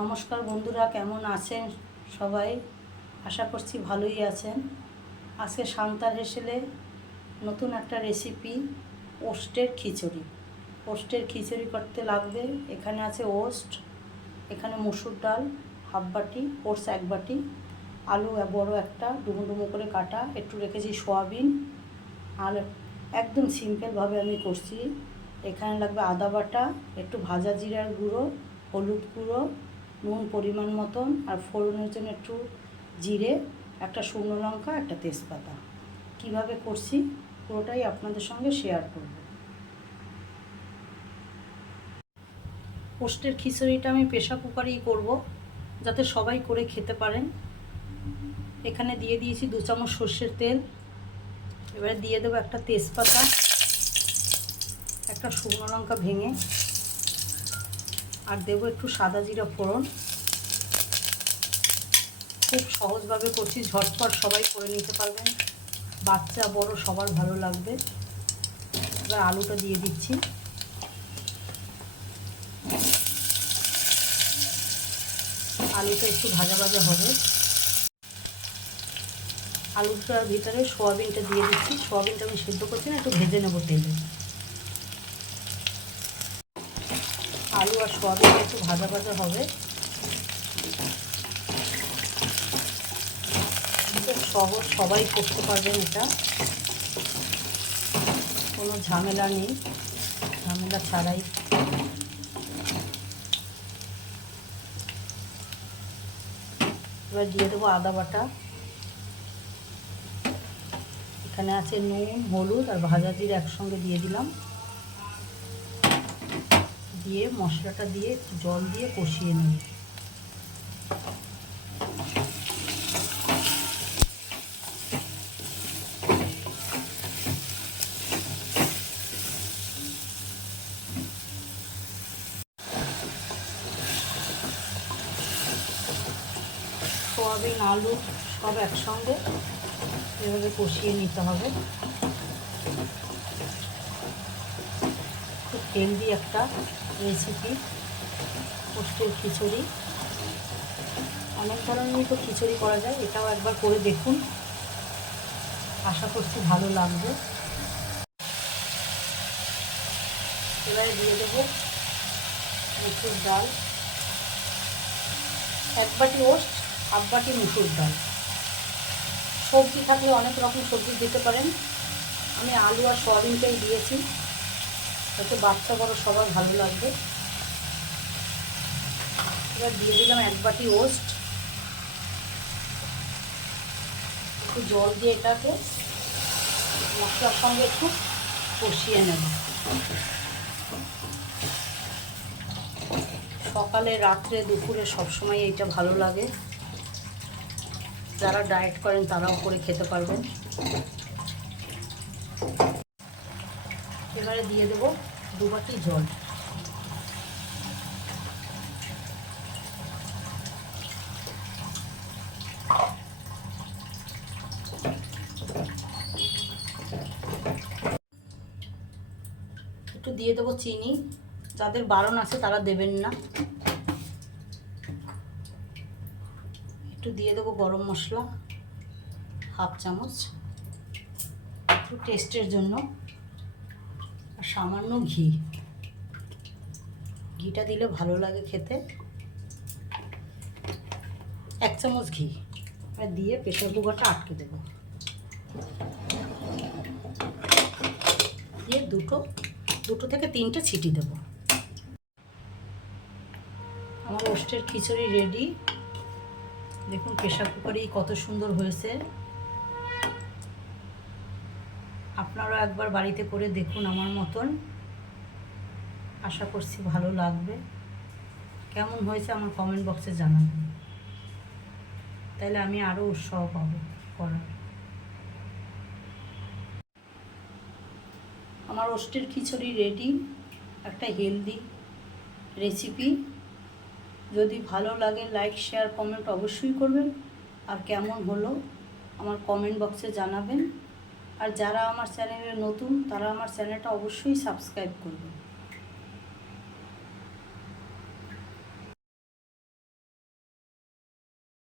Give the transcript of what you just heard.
নমস্কার বন্ধুরা, কেমন আছেন সবাই? আশা করছি ভালোই আছেন। আজকে সান্তার হেসেলে নতুন একটা রেসিপি ওস্টের খিচুড়ি। ওস্টের খিচুড়ি করতে লাগবে। এখানে আছে ওস্ট এখানে মুসুর ডাল হাফ বাটি ওটস এক বাটি, আলু বড় একটা, ডুমো ডুমো করে কাটা। একটু রেখেছি সোয়াবিন। আর একদম সিম্পলভাবে আমি করছি। এখানে লাগবে আদা বাটা, একটু ভাজা জিরার গুঁড়ো, হলুদ গুঁড়ো নুন পরিমাণ মতন আর ফোড়নের জন্য একটু জিরে, একটা শুকনো লঙ্কা, একটা তেজপাতা। কীভাবে করছি পুরোটাই আপনাদের সঙ্গে শেয়ার করব। পোস্টের খিচুড়িটা আমি প্রেশার কুকারেই করব, যাতে সবাই করে খেতে পারেন। এখানে দিয়ে দিয়েছি দু চামচ সর্ষের তেল। এবারে দিয়ে দেবো একটা তেজপাতা, একটা শুকনো লঙ্কা ভেঙে। আর দেবো একটু সাদা জিরা ফোড়ন। খুব সহজভাবে করছি, ঝটপট সবাই করে নিতে পারবেন। বাচ্চা, বড়, সবার ভালো লাগবে। এবার আলুটা দিয়ে দিচ্ছি। আলুটা একটু ভাজা ভাজা হবে। আলুটার ভিতরে সোয়াবিনটা দিয়ে দিচ্ছি। সোয়াবিনটা আমি সেদ্ধ করছি না, একটু ভেজে নেব তেলে। আলু আর সোয়াবিন একটু ভাজা ভাজা হবে। সহজ, সবাই করতে পারবেন এটা। কোনো ঝামেলা নেই, ঝামেলা ছাড়াই। এবার দিয়ে দেবো আদা বাটা। এখানে আছে নুন, হলুদ আর ভাজা জিরে একসঙ্গে দিয়ে দিলাম। দিয়ে, মশলাটা দিয়ে জল দিয়ে কষিয়ে নেব সোয়াবিন, আলু সব একসঙ্গে এভাবে কষিয়ে নিতে হবে। খুব হেলদি একটা রেসিপি পোস্টের খিচুড়ি। অনেক ধরনেরই তো খিচুড়ি করা যায়, এটাও একবার করে দেখুন। আশা করছি ভালো লাগবে। এবারে দিয়ে দেবো মুসুর ডাল। এক বাটি ওস্ট হাফ বাটি মুসুর ডাল। সবজি থাকলে অনেক রকম সবজি দিতে পারেন। আমি আলু আর সয়াবিনটাই দিয়েছি। যাতে বাচ্চা বড় সবার ভালো লাগবে। এবার দিয়ে দিলাম এক বাটি ওস্ট একটু জল দিয়ে এটাকে মশলার সঙ্গে একটু কষিয়ে নেব। সকালে, রাত্রে, দুপুরে সবসময় এইটা ভালো লাগে। যারা ডায়েট করেন তারাও করে খেতে পারবেন। এবারে দিয়ে দেবো দু বাটি জল। একটু দিয়ে দেবো চিনি। যাদের বারণ আছে তারা দেবেন না। একটু দিয়ে দেবো গরম মশলা, হাফ চামচ। একটু টেস্টের জন্য। সামান্য ঘি। ঘিটা দিলে ভালো লাগে খেতে। এক চামচ ঘি। দিয়ে প্রেশার কুকারটা আটকে দেবো। দিয়ে দুটো দুটো থেকে তিনটে ছিটি দেব। আমার ওস্টের খিচুড়ি রেডি দেখুন প্রেশার কুকারেই কত সুন্দর হয়েছে। আপনারাও একবার বাড়িতে করে দেখুন আমার মতন। আশা করছি ভালো লাগবে। কেমন হয়েছে আমার কমেন্ট বক্সে জানাবেন। তাহলে আমি আরও উৎসাহ পাবো করার। আমার ওস্টের খিচুড়ি রেডি একটা হেলদি রেসিপি যদি ভালো লাগে লাইক শেয়ার কমেন্ট অবশ্যই করবেন। আর কেমন হলো, আমার কমেন্ট বক্সে জানাবেন। আর যারা আমার চ্যানেলে নতুন তারা আমার চ্যানেলটা অবশ্যই সাবস্ক্রাইব করবেন